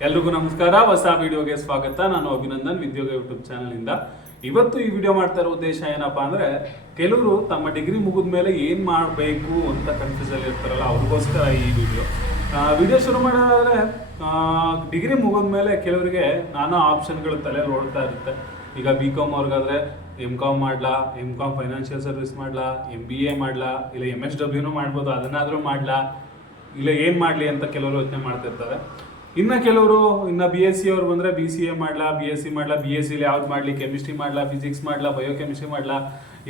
ಎಲ್ರಿಗೂ ನಮಸ್ಕಾರ. ಹೊಸ ವಿಡಿಯೋಗೆ ಸ್ವಾಗತ. ನಾನು ಅಭಿನಂದನ್, ವಿದ್ಯೋಗ ಯೂಟ್ಯೂಬ್ ಚಾನಲ್ ಇಂದ ಇವತ್ತು ಈ ವಿಡಿಯೋ ಮಾಡ್ತಾ ಇರೋ ಉದ್ದೇಶ ಏನಪ್ಪಾ ಅಂದ್ರೆ, ಕೆಲವರು ತಮ್ಮ ಡಿಗ್ರಿ ಮುಗಿದ ಮೇಲೆ ಏನ್ ಮಾಡಬೇಕು ಅಂತ ಕನ್ಫ್ಯೂಸ್ ಅಲ್ಲಿ ಇರ್ತಾರಲ್ಲ, ಅವ್ರಿಗೋಸ್ಕರ ಈ ವಿಡಿಯೋ. ವಿಡಿಯೋ ಶುರು ಮಾಡೋದಾದ್ರೆ ಡಿಗ್ರಿ ಮುಗಿದ ಮೇಲೆ ಕೆಲವರಿಗೆ ನಾನಾ ಆಪ್ಷನ್ಗಳು ತಲೆಯಲ್ಲಿ ಓಡ್ತಾ ಇರುತ್ತೆ. ಈಗ ಬಿ ಕಾಮ್ ಅವ್ರಿಗಾದ್ರೆ ಎಂ ಕಾಮ್ ಮಾಡ್ಲಾ ಎಂ ಕಾಮ್ ಫೈನಾನ್ಷಿಯಲ್ ಸರ್ವಿಸ್ ಮಾಡ್ಲಾ ಎಂ ಬಿ ಎ ಮಾಡ್ಲಾ, ಇಲ್ಲ ಎಂ ಎಸ್ ಡಬ್ಲ್ಯೂನು ಮಾಡ್ಬೋದು, ಅದನ್ನಾದರೂ ಮಾಡ್ಲಾ, ಇಲ್ಲ ಏನು ಮಾಡಲಿ ಅಂತ ಕೆಲವರು ಯೋಚನೆ ಮಾಡ್ತಿರ್ತಾರೆ. ಇನ್ನು ಕೆಲವರು, ಇನ್ನು ಬಿ ಎಸ್ ಸಿ ಅವ್ರು ಬಂದರೆ ಬಿ ಸಿ ಎ ಮಾಡಲಾ ಬಿ ಎಸ್ ಸಿ ಮಾಡಲಾ ಬಿ ಎಸ್ ಸಿಲಿ ಯಾವ್ದು ಮಾಡ್ಲಿ ಕೆಮಿಸ್ಟ್ರಿ ಮಾಡಲಾ ಫಿಸಿಕ್ಸ್ ಮಾಡಲಾ ಬಯೋಕೆಮಿಸ್ಟ್ರಿ ಮಾಡಲಾ,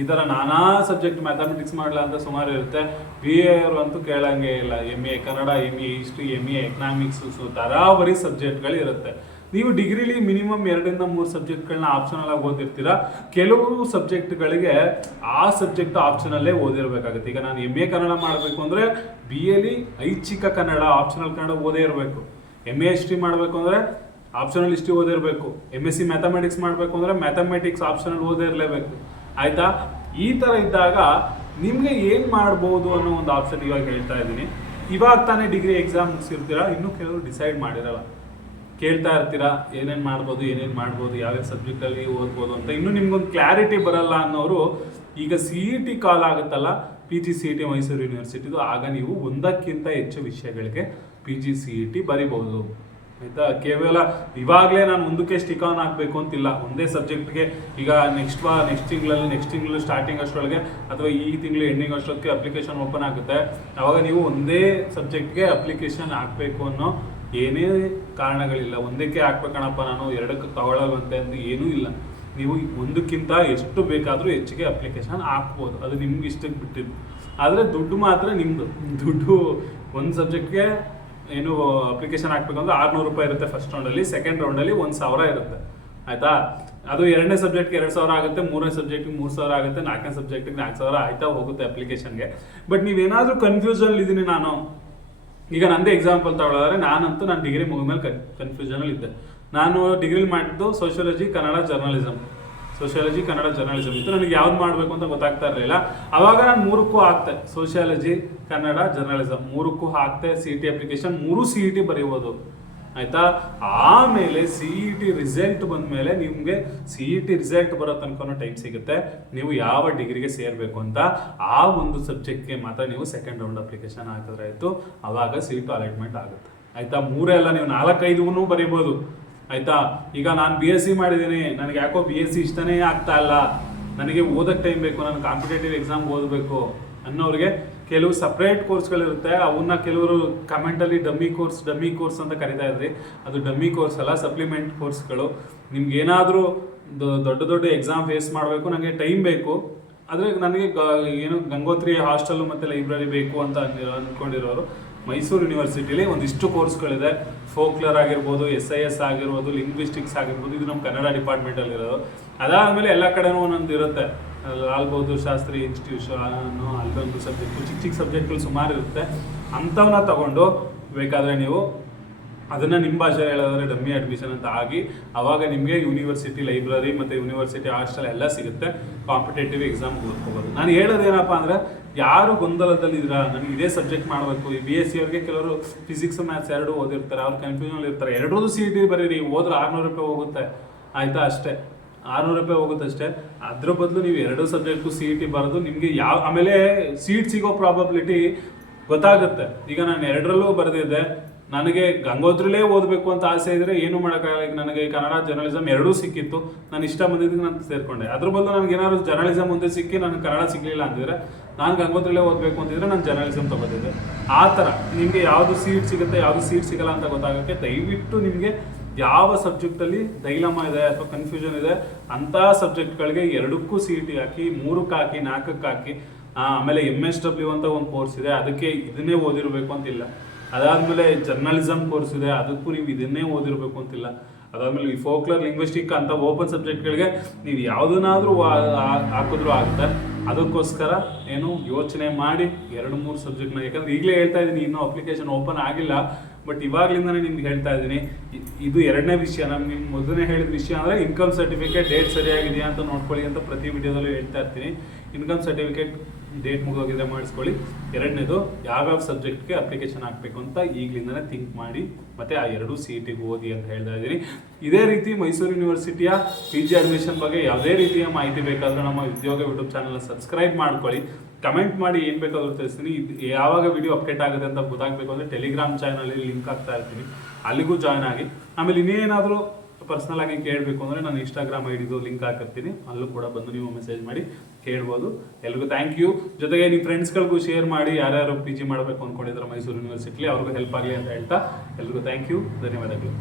ಈ ಥರ ನಾನಾ ಸಬ್ಜೆಕ್ಟ್ ಮ್ಯಾಥಮೆಟಿಕ್ಸ್ ಮಾಡಲಾ ಅಂತ ಸುಮಾರು ಇರುತ್ತೆ. ಬಿ ಎ ಅವರು ಅಂತೂ ಕೇಳಂಗೆ ಇಲ್ಲ. M A Kannada M A history M A economics so ತರಾವರಿ ಸಬ್ಜೆಕ್ಟ್ಗಳು ಇರುತ್ತೆ. ನೀವು ಡಿಗ್ರಿಲಿ ಮಿನಿಮಮ್ ಎರಡರಿಂದ ಮೂರು ಸಬ್ಜೆಕ್ಟ್ಗಳನ್ನ ಆಪ್ಷನಲ್ ಆಗಿ ಓದಿರ್ತೀರಾ? ಕೆಲವು ಸಬ್ಜೆಕ್ಟ್ಗಳಿಗೆ ಆ ಸಬ್ಜೆಕ್ಟ್ ಆಪ್ಷನಲ್ಲೇ ಓದಿರ್ಬೇಕಾಗುತ್ತೆ. ಈಗ ನಾನು ಎಂ ಎ ಕನ್ನಡ ಮಾಡಬೇಕು ಅಂದರೆ ಬಿ ಎಲಿ ಐಚ್ಛಿಕ ಕನ್ನಡ ಆಪ್ಷನಲ್ ಕನ್ನಡ ಓದೇ ಇರಬೇಕು. ಎಂ ಎ ಹಿಸ್ಟ್ರಿ ಮಾಡಬೇಕು ಅಂದರೆ ಆಪ್ಷನಲ್ ಹಿಸ್ಟ್ರಿ ಓದಿರಬೇಕು. ಎಂ ಎಸ್ ಸಿ ಮ್ಯಾಥಮೆಟಿಕ್ಸ್ ಮಾಡಬೇಕು ಅಂದರೆ ಮ್ಯಾಥಮೆಟಿಕ್ಸ್ ಆಪ್ಷನಲ್ ಓದಿರಲೇಬೇಕು ಆಯಿತಾ? ಈ ಥರ ಇದ್ದಾಗ ನಿಮಗೆ ಏನು ಮಾಡ್ಬೋದು ಅನ್ನೋ ಒಂದು ಆಪ್ಷನ್ ಇವಾಗ ಹೇಳ್ತಾ ಇದ್ದೀನಿ. ಇವಾಗ ತಾನೇ ಡಿಗ್ರಿ ಎಕ್ಸಾಮ್ ಮುಗಿಸಿರ್ತೀರ? ಇನ್ನೂ ಕೆಲವರು ಡಿಸೈಡ್ ಮಾಡಿರಲ್ಲ. ಕೇಳ್ತಾ ಇರ್ತೀರಾ? ಏನೇನು ಮಾಡ್ಬೋದು ಏನೇನು ಮಾಡ್ಬೋದು, ಯಾವ್ಯಾವ ಸಬ್ಜೆಕ್ಟಲ್ಲಿ ಓದ್ಬೋದು ಅಂತ. ಇನ್ನೂ ನಿಮ್ಗೊಂದು ಕ್ಲಾರಿಟಿ ಬರಲ್ಲ ಅನ್ನೋರು ಈಗ ಸಿ ಇ ಟಿ ಕಾಲ್ ಆಗುತ್ತಲ್ಲ P G C E T Mysuru ಯೂನಿವರ್ಸಿಟಿದು ಆಗ ನೀವು ಒಂದಕ್ಕಿಂತ ಹೆಚ್ಚು ವಿಷಯಗಳಿಗೆ P G C E T ಬರಿಬಹುದು. ಆಯ್ತಾ? ಕೇವಲ ಇವಾಗಲೇ ನಾನು ಮುಂದಕ್ಕೆ ಸ್ಟಿಕ್ ಆನ್ ಆಗಬೇಕು ಅಂತಿಲ್ಲ. ಒಂದೇ ಸಬ್ಜೆಕ್ಟ್ಗೆ ಈಗ ನೆಕ್ಸ್ಟ್ ವಾ ನೆಕ್ಸ್ಟ್ ತಿಂಗಳಲ್ಲಿ ನೆಕ್ಸ್ಟ್ ತಿಂಗಳು ಸ್ಟಾರ್ಟಿಂಗ್ ಅಷ್ಟರೊಳಗೆ ಅಥವಾ ಈ ತಿಂಗಳು ಎಂಡಿಂಗ್ ಅಷ್ಟೊತ್ತಿಗೆ ಅಪ್ಲಿಕೇಶನ್ ಓಪನ್ ಆಗುತ್ತೆ. ಆವಾಗ ನೀವು ಒಂದೇ ಸಬ್ಜೆಕ್ಟ್ಗೆ ಅಪ್ಲಿಕೇಶನ್ ಹಾಕಬೇಕು ಅನ್ನೋ ಏನೇ ಕಾರಣಗಳಿಲ್ಲ. ಒಂದಕ್ಕೆ ಹಾಕ್ಬೇಕಣಪ್ಪ ನಾನು, ಎರಡಕ್ಕೆ ತಗೊಳ್ಳಲ್ವಂತೆ ಅಂತ ಏನೂ ಇಲ್ಲ. ನೀವು ಒಂದಕ್ಕಿಂತ ಎಷ್ಟು ಬೇಕಾದರೂ ಹೆಚ್ಚಿಗೆ ಅಪ್ಲಿಕೇಶನ್ ಹಾಕ್ಬೋದು. ಅದು ನಿಮ್ಗೆ ಇಷ್ಟಕ್ಕೆ ಬಿಟ್ಟಿದ್ದು. ಆದರೆ ದುಡ್ಡು ಮಾತ್ರ ನಿಮ್ಮದು ದುಡ್ಡು ಒಂದು ಸಬ್ಜೆಕ್ಟ್ಗೆ ಏನು ಅಪ್ಲಿಕೇಶನ್ ಹಾಕ್ಬೇಕು ಅಂದ್ರೆ ಆರ್ನೂರು ರೂಪಾಯಿ ಇರುತ್ತೆ ಫಸ್ಟ್ ರೌಂಡಲ್ಲಿ ಸೆಕೆಂಡ್ ರೌಂಡಲ್ಲಿ ಒಂದು ಸಾವಿರ ಇರುತ್ತೆ. ಆಯ್ತಾ? ಅದು ಎರಡನೇ ಸಬ್ಜೆಕ್ಟ್ಗೆ ಎರಡು ಸಾವಿರ ಆಗುತ್ತೆ, ಮೂರನೇ ಸಬ್ಜೆಕ್ಟಿಗೆ ಮೂರು ಸಾವಿರ ಆಗುತ್ತೆ, ನಾಲ್ಕನೇ ಸಬ್ಜೆಕ್ಟಿಗೆ ನಾಲ್ಕು ಸಾವಿರ ಆಯ್ತಾ ಹೋಗುತ್ತೆ ಅಪ್ಲಿಕೇಶನ್ಗೆ ಬಟ್ ನೀವೇನಾದರೂ ಕನ್ಫ್ಯೂಷನ್ ಇದ್ದೀನಿ ನಾನು. ಈಗ ನಂದೇ ಎಕ್ಸಾಂಪಲ್ ತಗೊಳ್ಳೋದಾದ್ರೆ ನಾನಂತೂ ನಾನು ಡಿಗ್ರಿ ಮುಗಿದ ಮೇಲೆ ಕನ್ ಕನ್ಫ್ಯೂಷನಲ್ಲಿ ಇದ್ದೆ ನಾನು ಡಿಗ್ರಿ ಮಾಡಿದ್ದು sociology Kannada journalism sociology Kannada journalism ಇತ್ತು ನನಗೆ ಯಾವ್ದು ಮಾಡಬೇಕು ಅಂತ ಗೊತ್ತಾಗ್ತಾ ಇರಲಿಲ್ಲ. ಅವಾಗ ನಾನು ಮೂರಕ್ಕೂ ಹಾಕ್ತೆ. ಸೋಷಿಯಾಲಜಿ ಕನ್ನಡ ಜರ್ನಲಿಸಮ್ ಮೂರಕ್ಕೂ ಹಾಕ್ತೆ ಸಿ ಟಿ ಅಪ್ಲಿಕೇಶನ್ ಮೂರು ಸಿ ಇ ಟಿ ಬರೀಬೋದು. ಆಯ್ತಾ? ಆಮೇಲೆ ಸಿ ಇ ಟಿ ರಿಸಲ್ಟ್ ಬಂದಮೇಲೆ ನಿಮಗೆ ಸಿ ಇ ಟಿ ರಿಸಲ್ಟ್ ಬರೋ ತನಕ ಟೈಮ್ ಸಿಗುತ್ತೆ. ನೀವು ಯಾವ ಡಿಗ್ರಿಗೆ ಸೇರಬೇಕು ಅಂತ ಆ ಒಂದು ಸಬ್ಜೆಕ್ಟ್ಗೆ ಮಾತ್ರ ನೀವು ಸೆಕೆಂಡ್ ರೌಂಡ್ ಅಪ್ಲಿಕೇಶನ್ ಹಾಕಿದ್ರೆ ಆಯಿತು. ಅವಾಗ ಸೀಟು ಅಲಾಟ್ಮೆಂಟ್ ಆಗುತ್ತೆ. ಆಯಿತಾ? ಮೂರೇ ಅಲ್ಲ, ನೀವು ನಾಲ್ಕೈದು ಬರೀಬೋದು. ಆಯ್ತಾ? ಈಗ ನಾನು ಬಿ ಎಸ್ ಸಿ ಮಾಡಿದ್ದೀನಿ. ನನಗೆ ಯಾಕೋ ಬಿ ಎಸ್ ಸಿ ಇಷ್ಟನೇ ಆಗ್ತಾ ಇಲ್ಲ. ನನಗೆ ಓದಕ್ಕೆ ಟೈಮ್ ಬೇಕು. ನಾನು ಕಾಂಪಿಟೇಟಿವ್ ಎಕ್ಸಾಮ್ ಓದಬೇಕು ಅನ್ನೋರಿಗೆ ಕೆಲವು ಸಪ್ರೇಟ್ ಕೋರ್ಸ್ಗಳಿರುತ್ತೆ ಅವನ್ನ ಕೆಲವರು ಕಮೆಂಟಲ್ಲಿ ಡಮ್ಮಿ ಕೋರ್ಸ್ ಡಮ್ಮಿ ಕೋರ್ಸ್ ಅಂತ ಕರಿತಾ ಇದ್ರಿ. ಅದು ಡಮ್ಮಿ ಕೋರ್ಸ್ ಅಲ್ಲ ಸಪ್ಲಿಮೆಂಟ್ ಕೋರ್ಸ್ಗಳು ನಿಮ್ಗೆ ಏನಾದರೂ ದೊಡ್ಡ ದೊಡ್ಡ ಎಕ್ಸಾಮ್ ಫೇಸ್ ಮಾಡಬೇಕು. ನನಗೆ ಟೈಮ್ ಬೇಕು. ಆದರೆ ನನಗೆ ಏನು ಗಂಗೋತ್ರಿ ಹಾಸ್ಟೆಲ್ ಮತ್ತು ಲೈಬ್ರರಿ ಬೇಕು ಅಂತ ಅಂದಿ- ಅಂದ್ಕೊಂಡಿರೋರು. ಮೈಸೂರು ಯೂನಿವರ್ಸಿಟಿಲಿ ಒಂದಿಷ್ಟು ಕೋರ್ಸ್ಗಳಿದೆ ಫೋಕ್ಲರ್ ಆಗಿರ್ಬೋದು ಎಸ್ ಐ ಎಸ್ ಆಗಿರ್ಬೋದು ಲಿಂಗ್ವಿಸ್ಟಿಕ್ಸ್ ಆಗಿರ್ಬೋದು, ಇದು ನಮ್ಮ ಕನ್ನಡ ಡಿಪಾರ್ಟ್ಮೆಂಟಲ್ಲಿರೋದು ಅದಾದಮೇಲೆ ಎಲ್ಲ ಕಡೆನೂ ಒಂದೊಂದು ಇರುತ್ತೆ. ಲಾಲ್ ಬಹದ್ದೂರ್ ಶಾಸ್ತ್ರಿ ಇನ್ಸ್ಟಿಟ್ಯೂಷನ್ ಅಲ್ಲೊಂದು ಸಬ್ಜೆಕ್ಟ್ ಚಿಕ್ಕ ಚಿಕ್ಕ ಸಬ್ಜೆಕ್ಟ್ಗಳು ಸುಮಾರು ಇರುತ್ತೆ. ಅಂಥವನ್ನ ತಗೊಂಡು ಬೇಕಾದರೆ ನೀವು ಅದನ್ನು ನಿಮ್ಮ ಭಾಷೆ ಹೇಳೋದಾದ್ರೆ ಡಮ್ಮಿ ಅಡ್ಮಿಷನ್ ಅಂತ ಆಗಿ ಅವಾಗ ನಿಮಗೆ ಯೂನಿವರ್ಸಿಟಿ ಲೈಬ್ರರಿ ಮತ್ತು ಯೂನಿವರ್ಸಿಟಿ ಹಾಸ್ಟೆಲ್ ಎಲ್ಲ ಸಿಗುತ್ತೆ. ಕಾಂಪಿಟೇಟಿವ್ ಎಕ್ಸಾಮ್ ಓದ್ಕೋಬೋದು. ನಾನು ಹೇಳೋದೇನಪ್ಪ ಅಂದರೆ ಯಾರು ಗೊಂದಲದಲ್ಲಿದ್ದೀರಾ ನನಗೆ ಇದೇ ಸಬ್ಜೆಕ್ಟ್ ಮಾಡಬೇಕು. ಈ ಬಿ ಎಸ್ ಸಿ ಅವ್ರಿಗೆ ಕೆಲವರು ಫಿಸಿಕ್ಸ್ ಮ್ಯಾಥ್ಸ್ ಎರಡು ಓದಿರ್ತಾರೆ. ಅವ್ರು ಕನ್ಫ್ಯೂಷನ್ ಇರ್ತಾರೆ ಎರಡರದ್ದು ಸಿ ಟಿ ಬರೀರಿ. ಓದ್ರೆ ಆರ್ನೂರು ರೂಪಾಯಿ ಹೋಗುತ್ತೆ. ಆಯಿತಾ? ಅಷ್ಟೇ. ಆರ್ನೂರು ರೂಪಾಯಿ ಹೋಗುತ್ತೆ ಅಷ್ಟೇ. ಅದ್ರ ಬದಲು ನೀವು ಎರಡು ಸಬ್ಜೆಕ್ಟು ಸಿ ಇ ಟಿ ಬರೋದು ನಿಮಗೆ ಯಾವ, ಆಮೇಲೆ ಸೀಟ್ ಸಿಗೋ ಪ್ರಾಬಬಿಲಿಟಿ ಗೊತ್ತಾಗುತ್ತೆ. ಈಗ ನಾನು ಎರಡರಲ್ಲೂ ಬರೆದಿದ್ದೆ. ನನಗೆ ಗಂಗೋತ್ರಿಲೇ ಓದಬೇಕು ಅಂತ ಆಸೆ ಇದ್ರೆ ಏನು ಮಾಡೋಕ್ಕಾಗಲ್ಲ. ಈಗ ನನಗೆ ಕನ್ನಡ ಜರ್ನಲಿಸಮ್ ಎರಡೂ ಸಿಕ್ಕಿತ್ತು. ನಾನು ಇಷ್ಟ ಬಂದಿದ್ದಕ್ಕೆ ನಾನು ಸೇರ್ಕೊಂಡೆ. ಅದ್ರ ಬದಲು ನನಗೆ ಏನಾದ್ರು ಜರ್ನಲಿಸಮ್ ಮುಂದೆ ಸಿಕ್ಕಿ ನನಗೆ ಕನ್ನಡ ಸಿಗಲಿಲ್ಲ ಅಂದಿದ್ರೆ ನಾನು ಗಂಗೋತ್ರಿಲೇ ಓದಬೇಕು ಅಂತಿದ್ರೆ ನಾನು ಜರ್ನಲಿಸಮ್ ತಗೋತಿದ್ದೆ. ಆ ಥರ ನಿಮಗೆ ಯಾವುದು ಸೀಟ್ ಸಿಗುತ್ತೆ, ಯಾವುದು ಸೀಟ್ ಸಿಗಲ್ಲ ಅಂತ ಗೊತ್ತಾಗೋಕ್ಕೆ ದಯವಿಟ್ಟು ನಿಮಗೆ ಯಾವ ಸಬ್ಜೆಕ್ಟಲ್ಲಿ ಡೈಲಮ ಇದೆ ಅಥವಾ ಕನ್ಫ್ಯೂಷನ್ ಇದೆ ಅಂಥ ಸಬ್ಜೆಕ್ಟ್ಗಳಿಗೆ ಎರಡಕ್ಕೂ ಸಿ ಹಾಕಿ, ಮೂರಕ್ಕೆ ಹಾಕಿ, ನಾಲ್ಕಕ್ಕೆ ಹಾಕಿ ಆಮೇಲೆ ಎಂ ಎಸ್ ಡಬ್ಲ್ಯೂ ಅಂತ ಒಂದು ಕೋರ್ಸ್ ಇದೆ, ಅದಕ್ಕೆ ಇದನ್ನೇ ಓದಿರಬೇಕು ಅಂತಿಲ್ಲ. ಅದಾದಮೇಲೆ ಜರ್ನಲಿಸಮ್ ಕೋರ್ಸ್ ಇದೆ, ಅದಕ್ಕೂ ನೀವು ಇದನ್ನೇ ಓದಿರಬೇಕು ಅಂತಿಲ್ಲ. ಅದಾದಮೇಲೆ ಈ ಫೋಕ್ಲರ್ ಲಿಂಗ್ವಿಸ್ಟಿಕ್ ಅಂತ ಓಪನ್ ಸಬ್ಜೆಕ್ಟ್ಗಳಿಗೆ ನೀವು ಯಾವುದನ್ನಾದರೂ ಹಾಕಿದ್ರು ಆಗುತ್ತೆ ಅದಕ್ಕೋಸ್ಕರ ಏನು ಯೋಚನೆ ಮಾಡಿ ಎರಡು ಮೂರು ಸಬ್ಜೆಕ್ಟ್ನ, ಯಾಕಂದ್ರೆ ಈಗಲೇ ಹೇಳ್ತಾ ಇದ್ದೀನಿ, ಇನ್ನೂ ಅಪ್ಲಿಕೇಶನ್ ಓಪನ್ ಆಗಿಲ್ಲ ಬಟ್ ಇವಾಗಲಿಂದನೇ ನಿಮ್ಗೆ ಹೇಳ್ತಾ ಇದ್ದೀನಿ ಇದು ಎರಡನೇ ವಿಷಯ. ನಮ್ಗೆ ಮೊದಲನೇ ಹೇಳಿದ ವಿಷಯ ಅಂದರೆ ಇನ್ಕಮ್ ಸರ್ಟಿಫಿಕೇಟ್ ಡೇಟ್ ಸರಿಯಾಗಿದೆಯಾ ಅಂತ ನೋಡ್ಕೊಳ್ಳಿ ಅಂತ ಪ್ರತಿ ವಿಡಿಯೋದಲ್ಲೂ ಹೇಳ್ತಾ ಇರ್ತೀನಿ. ಇನ್ಕಮ್ ಸರ್ಟಿಫಿಕೇಟ್ ಡೇಟ್ ಮುಗಿದೋಗಿದ್ರೆ ಮಾಡಿಸ್ಕೊಳ್ಳಿ. ಎರಡನೇದು ಯಾವ್ಯಾವ ಸಬ್ಜೆಕ್ಟ್ಗೆ ಅಪ್ಲಿಕೇಶನ್ ಹಾಕಬೇಕು ಅಂತ ಈಗಲಿಂದನೇ ಥಿಂಕ್ ಮಾಡಿ, ಮತ್ತೆ ಆ ಎರಡು ಸಿ ಟಿಗೆ ಓದಿ ಅಂತ ಹೇಳ್ತಾ ಇದ್ದೀನಿ. ಇದೇ ರೀತಿ ಮೈಸೂರು ಯೂನಿವರ್ಸಿಟಿಯ ಪಿ ಜಿ ಅಡ್ಮಿಷನ್ ಬಗ್ಗೆ ಯಾವುದೇ ರೀತಿಯ ಮಾಹಿತಿ ಬೇಕಾದರೂ ನಮ್ಮ ಉದ್ಯೋಗ ಯೂಟ್ಯೂಬ್ ಚಾನಲ್ನ ಸಬ್ಸ್ಕ್ರೈಬ್ ಮಾಡ್ಕೊಳ್ಳಿ. ಕಮೆಂಟ್ ಮಾಡಿ ಏನು ಬೇಕಾದರೂ ತಿಳಿಸ್ತೀನಿ. ಯಾವಾಗ ವಿಡಿಯೋ ಅಪ್ಡೇಟ್ ಆಗುತ್ತೆ ಅಂತ ಗೊತ್ತಾಗಬೇಕು ಅಂದರೆ ಟೆಲಿಗ್ರಾಮ್ ಚಾನಲಲ್ಲಿ ಲಿಂಕ್ ಆಗ್ತಾ ಇರ್ತೀನಿ. ಅಲ್ಲಿಗೂ ಜಾಯ್ನ್ ಆಗಿ. ಆಮೇಲೆ ಇನ್ನೇನಾದರೂ ಪರ್ಸ್ನಲ್ ಆಗಿ ಕೇಳಬೇಕು ಅಂದರೆ ನಾನು ಇನ್ಸ್ಟಾಗ್ರಾಮ್ ಐಡಿದು ಲಿಂಕ್ ಹಾಕಿರ್ತೀನಿ. ಅಲ್ಲೂ ಕೂಡ ಬಂದು ನೀವು ಮೆಸೇಜ್ ಮಾಡಿ ಕೇಳ್ಬೋದು. ಎಲ್ರಿಗೂ ಥ್ಯಾಂಕ್ ಯು ಜೊತೆಗೆ ನಿಮ್ಮ ಫ್ರೆಂಡ್ಸ್ಗಳಿಗೂ ಶೇರ್ ಮಾಡಿ, ಯಾರ್ಯಾರು ಪಿ ಜಿ ಮಾಡಬೇಕು ಅಂದ್ಕೊಂಡಿದ್ದಾರೆ ಮೈಸೂರು ಯೂನಿವರ್ಸಿಟಿಲಿ ಅವ್ರಿಗೂ ಹೆಲ್ಪ್ ಆಗಲಿ ಅಂತ ಹೇಳ್ತಾ ಎಲ್ರಿಗೂ ಥ್ಯಾಂಕ್ ಯು ಧನ್ಯವಾದಗಳು.